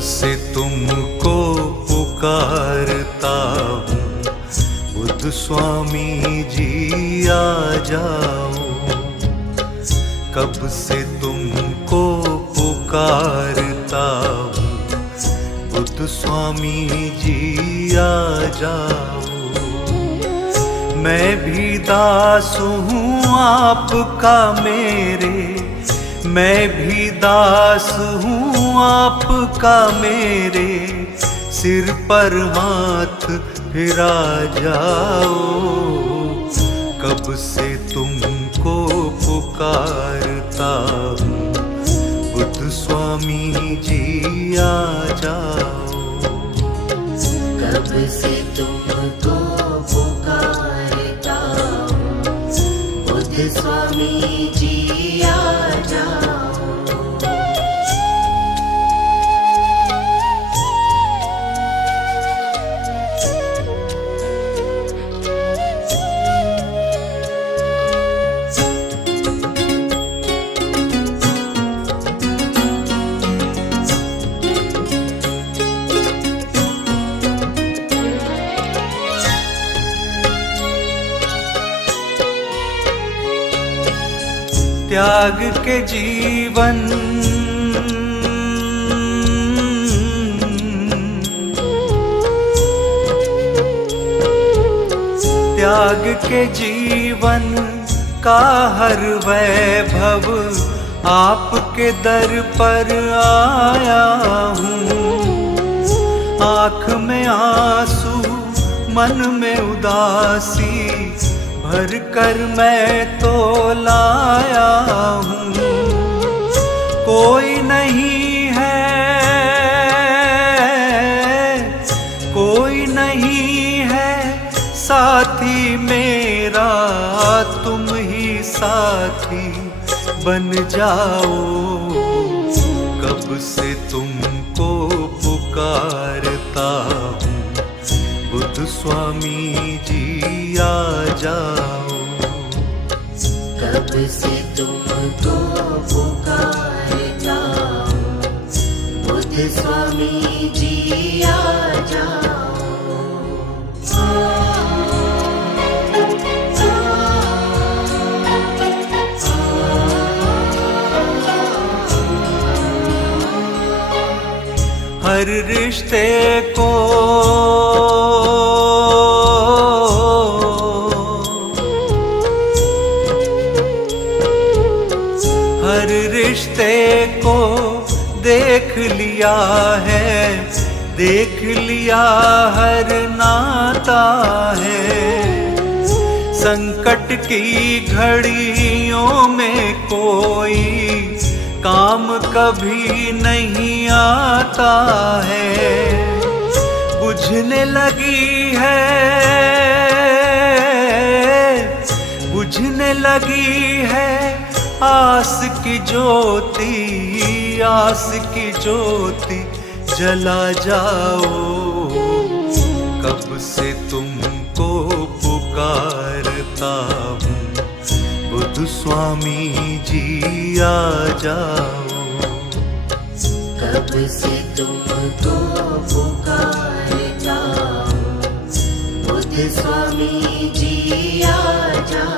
से तुमको पुकारता हूँ, बुद्ध स्वामी जी आ जाओ। कब से तुमको पुकारता हूँ, बुद्ध स्वामी जी आ जाओ। मैं भी दास हूँ आपका मेरे, मैं भी दास हूँ आपका मेरे, सिर पर हाथ फिरा जाओ। कब से तुमको पुकारता हूँ, बुद्ध स्वामी जी आ जाओ। कब से तुमको पुकारता हूँ, बुद्ध स्वामी जी आ जाओ। त्याग के जीवन, त्याग के जीवन का हर वैभव आपके दर पर आया हूँ। आँख में आंसू, मन में उदासी भर कर मैं तो लाया हूँ। कोई नहीं है, कोई नहीं है साथी मेरा, तुम ही साथी बन जाओ। कब से तुमको पुकारता हूँ, बुद्ध स्वामी जी आ जाओ। कब से तुमको पुकारता हूँ, बुद्ध स्वामी जी आ जाओ। हर रिश्ते को हर रिश्ते को देख लिया है, देख लिया हर नाता है। संकट की घड़ियों में कोई काम कभी नहीं आता है। बुझने लगी है, बुझने लगी है आस की ज्योति, आस की ज्योति जला जाओ। कब से तुमको पुकारता हूँ, बुद्ध स्वामी जी आ जाओ। कब से तुमको पुकारता हूँ, बुद्ध स्वामी जी आ जाओ।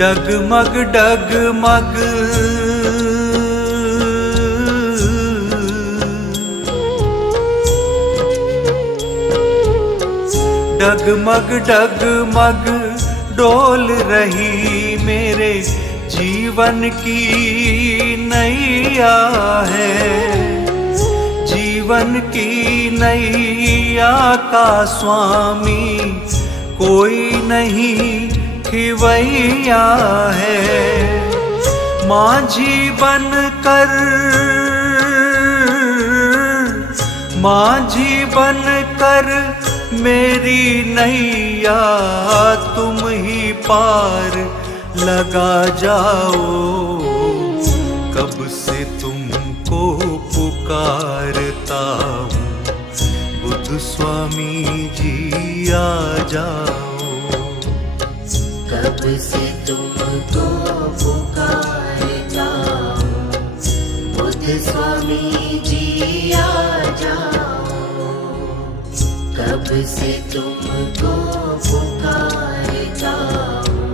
डगमग डगमग डगमग डगमग डोल रही मेरे जीवन की नैया है। जीवन की नैया का स्वामी कोई नहीं खिवैया है। माझी बन कर माझी बन कर मेरी नैया तुम ही पार लगा जाओ। कब से तुमको पुकारता हूँ बुद्ध स्वामी जी आ जाओ। कब से तुमको पुकारता हूँ बुद्ध स्वामी जी आ जाओ। कब से तुमको पुकारता हूँ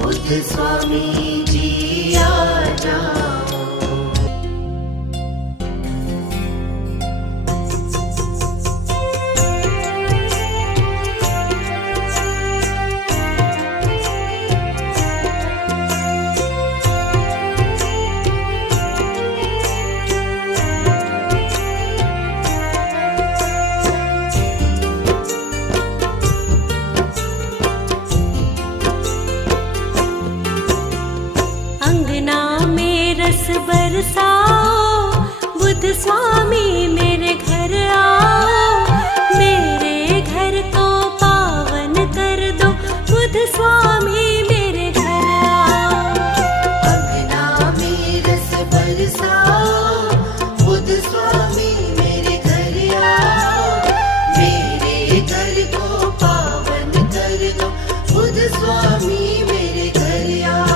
बुद्ध स्वामी जी आ जाओ। बरसाओ बुद्ध स्वामी मेरे घर आओ। मेरे घर को पावन कर दो बुद्ध स्वामी मेरे घर आओ। अंगना में रस बरसाओ बुद्ध स्वामी मेरे घर आओ। मेरे घर को पावन कर दो बुद्ध स्वामी मेरे घर आओ।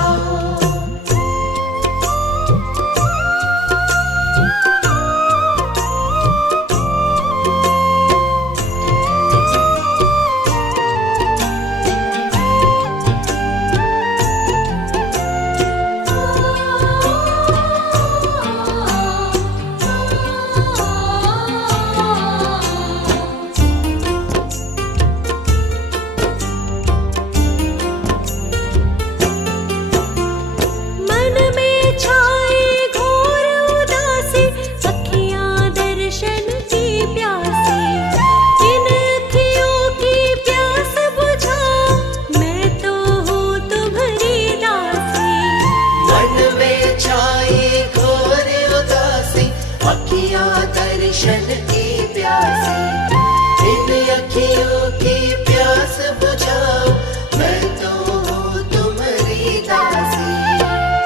दर्शन की प्यासी इन अखियों की प्यास बुझाओ। मैं तो हूँ तुम्हारी दासी।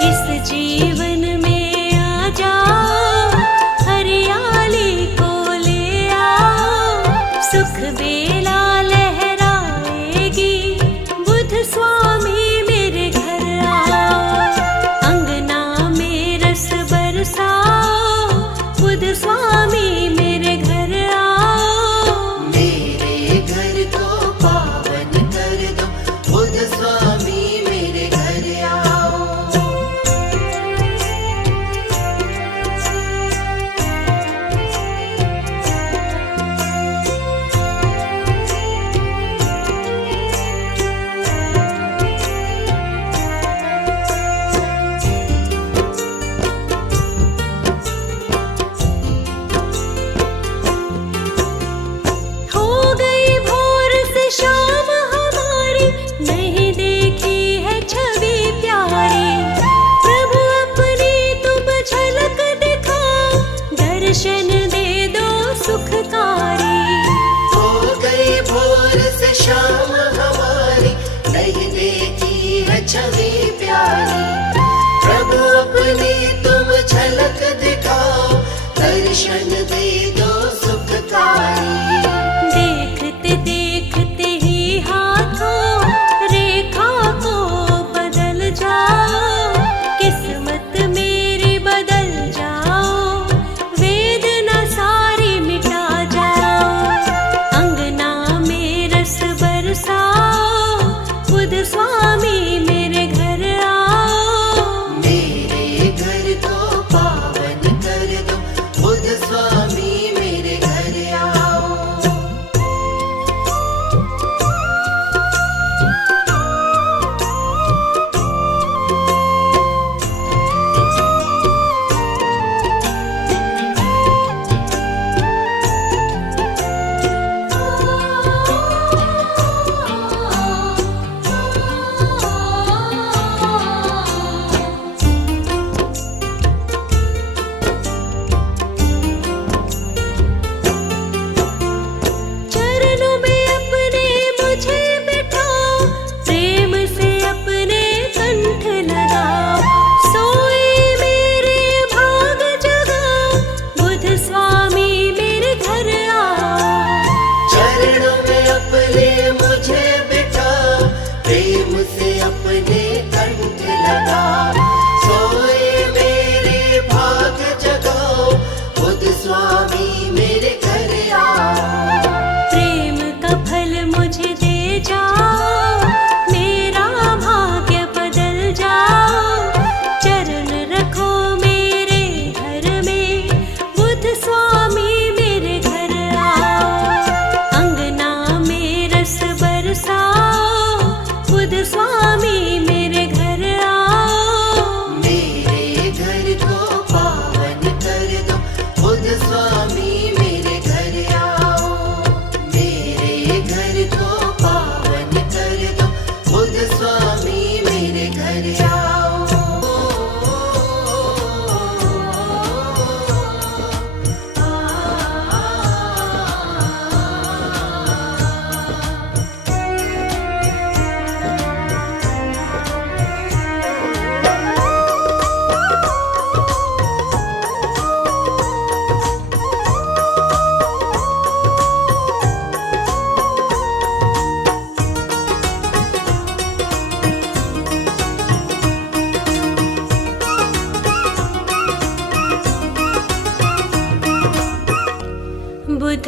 इस जीवन में आ जाओ हरियाली को ले आओ। सुख बेला लहराएगी बुद्ध स्वामी मेरे घर आओ। अंगना में रस बरसाओ बुद्ध स्वामी मेरे घर आओ। मेरे घर को पावन कर दो बुद्ध स्वामी मेरे घर आओ।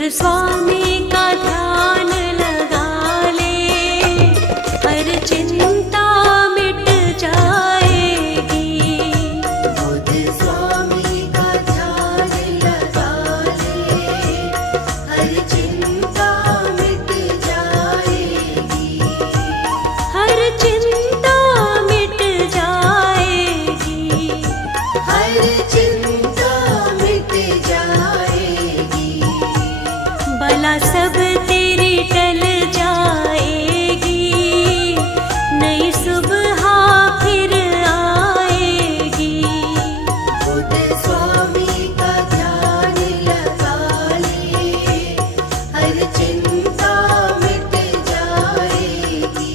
स्वामी का ध्यान लगा ले, हर चिंता मिट जाएगी। बुद्ध स्वामी का ध्यान लगा ले, हर चिंता मिट जाएगी। हर चिंता मिट जाएगी। हर चिंता मिट जाएगी। बला सब तेरी टल जाएगी, नई सुबह फिर आएगी। बुद्ध स्वामी का ध्यान लगा ले, हर चिंता मिट जाएगी।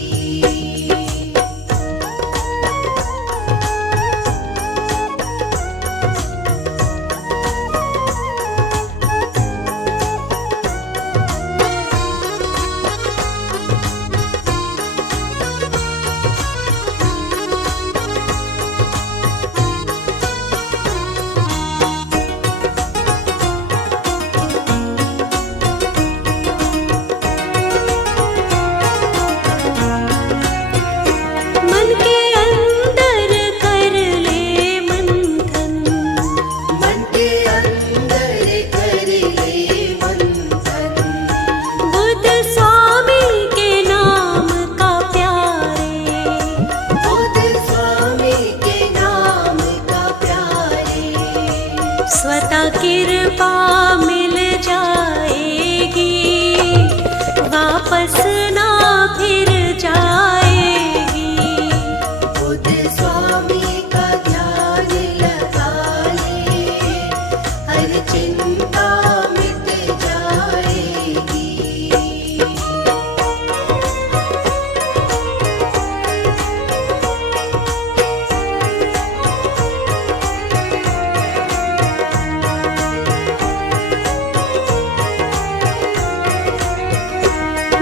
मन के अंदर कर ले मंथन, मन के अंदर कर ले मंथन। बुद्ध स्वामी के नाम का प्यारे, बुद्ध स्वामी के नाम का प्यारे। स्वतः कृपा मिल जाएगी, वापस ना फिर जाएगी। बुद्ध स्वामी का ध्यान लगा ले, हर चिंता मिट जाएगी।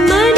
मन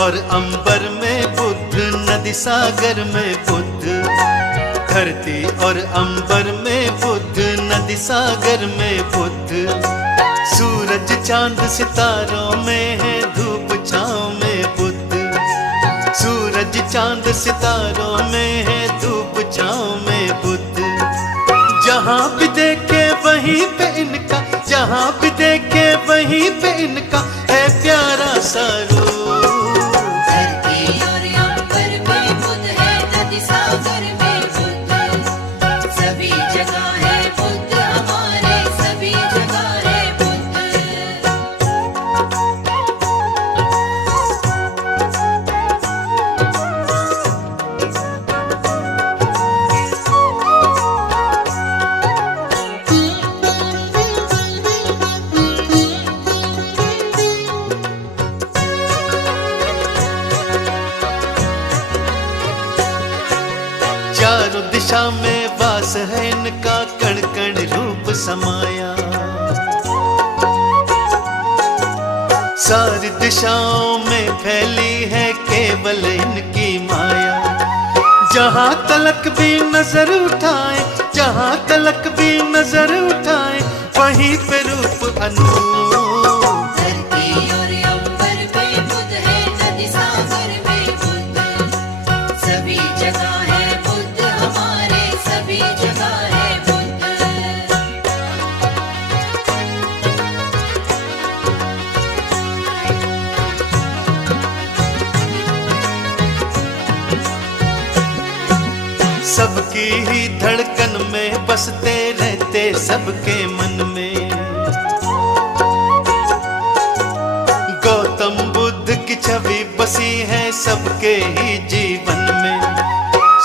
और अंबर में बुद्ध, नदी सागर में बुद्ध। धरती और अंबर में बुद्ध, नदी सागर में बुद्ध। सूरज चांद सितारों में है, धूप छाँव में बुद्ध। सूरज चांद सितारों में है, धूप छाँव में बुद्ध। जहाँ भी देखे वहीं पे इनका, जहाँ भी देखे वहीं पे इनका है प्यारा सा रूप। धरती और अंबर में बुद्ध है, नदी सागर में बुद्ध। सभी जगह है बुद्ध, हमारे सभी जगह है बुद्ध। चारों दिशा में वास है इनका, कण कण रूप समाया। सारी दिशाओं में फैली है केवल इनकी माया। जहाँ तलक भी नजर उठाए, जहाँ तलक भी नजर उठाए, वहीं पे रूप अनूप। धरती और अंबर में बुद्ध है, नदी सागर में बुद्ध। सभी जगह है बुद्ध, हमारे सभी जगह है बुद्ध। सबकी ही धड़कन में बसते रहते सबके मन में। गौतम बुद्ध की छवि बसी है सबके ही जीवन में।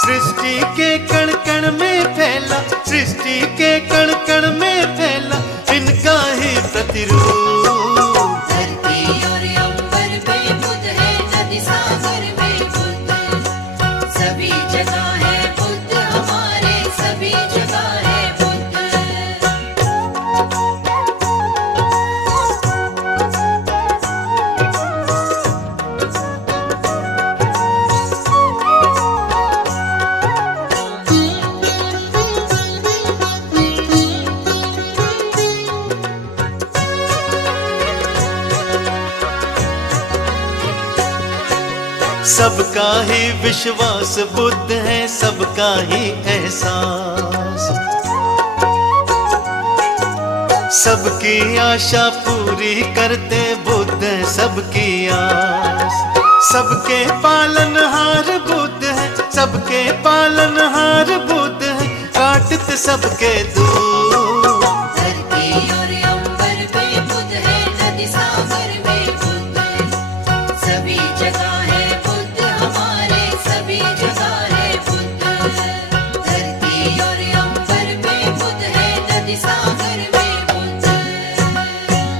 सृष्टि के कण कण में फैला, सृष्टि के कण कण में फैला इनका ही प्रतिरूप। धरती और अंबर में बुद्ध है, नदी सागर में बुद्ध। सभी जगह है बुद्ध, हमारे सभी जगह है बुद्ध। सबका ही विश्वास बुद्ध है, सबका ही एहसास। सबकी आशा पूरी करते बुद्ध है, सबकी आस। सबके पालनहार बुद्ध है, सबके पालनहार बुद्ध है, काटते सबके दूर। धरती और अंबर में बुद्ध है, नदी सागर में बुद्ध। सभी जगह है बुद्ध, हमारे सभी जगह है बुद्ध। धरती और अंबर में बुद्ध है, नदी सागर में